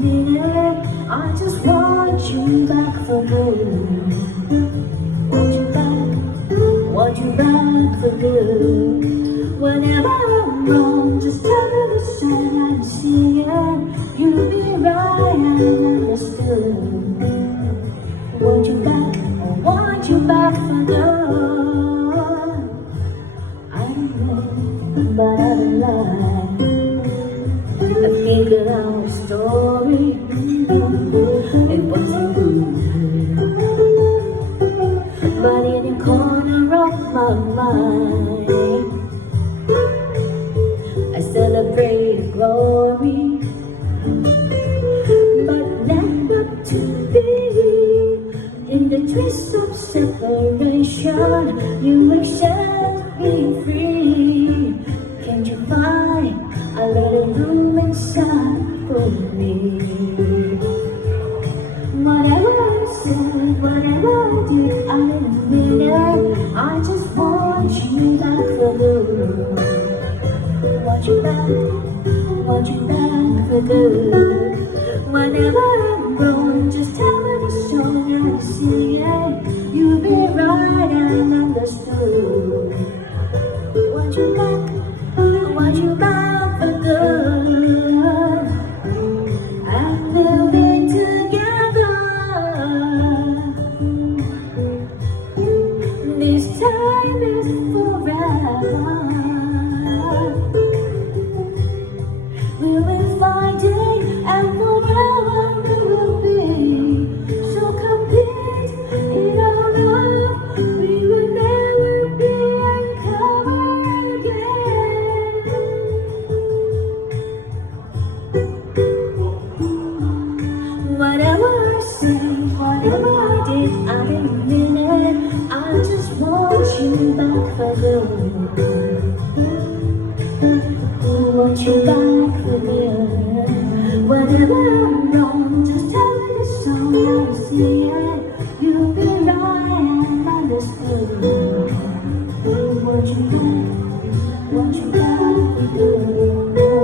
minute. I just want you back for good. Want you back for good. Whenever I'm wrong, just tell me the sign I'm seeing. You'll be right and understood. Want you back for good. I know, but I don't lie. I figured out a story. It wasn't good, but in the corner of my mind, I celebrate glory, but never to be. In the twist of separation, you accept me free. Can you find a little room inside for me? Whatever I said, whatever I did, I didn't mean it. I just want you back for good. Want you back for good. Whenever I'm wrong, just tell me the song and sing it. You'll be right and understood. Want you back for good. And we'll be together. This time is forever. We'll be fighting and forever we will be. So complete in our love, we will never be uncovered again. Whatever I say, whatever I did, I didn't mean it. I just want you back for good. Want you back for good. Whenever I'm wrong, just tell me the song and sing it. You'll be right and understood. Want you back for good.